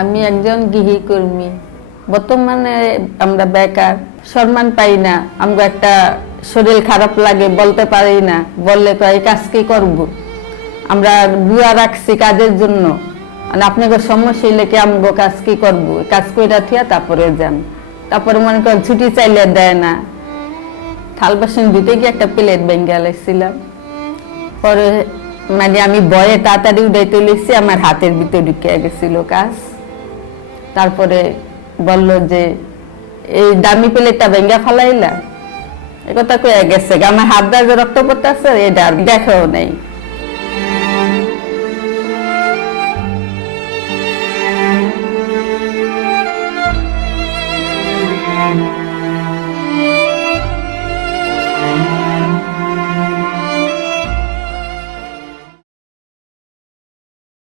আমি একজন গৃহকর্মী। বর্তমানে আমরা বেকার, সম্মান পাই না। আমরা একটা শরীর খারাপ লাগে, বলতে পারি না, বললে তো এই কাজ কি করবো। আমরা বুয়া রাখছি কাজের জন্য, আর আপনাকে সমস্যা হইলে কি আমগো কাজ কি করবো, কাজ কইরা থিয়া তারপরে যান। তারপরে মনে করেন ছুটি চাইলে দেয় না। থাল বাসন ধুতে গিয়ে একটা প্লেট ভেঙে গেলাম। পরে মানে আমি বয়ে তাড়াতাড়ি উঠে তুলেছি, আমার হাতের ভিতরে ঢুকে গেছিল কাজ। তারপরে বলল যে এই দামি প্লেটটা ভেঙে ফেলাইলা, একথা কয়ে গেছে। আমার হাত দিয়ে রক্ত পড়তেছে, এটা আর দেখাও নাই।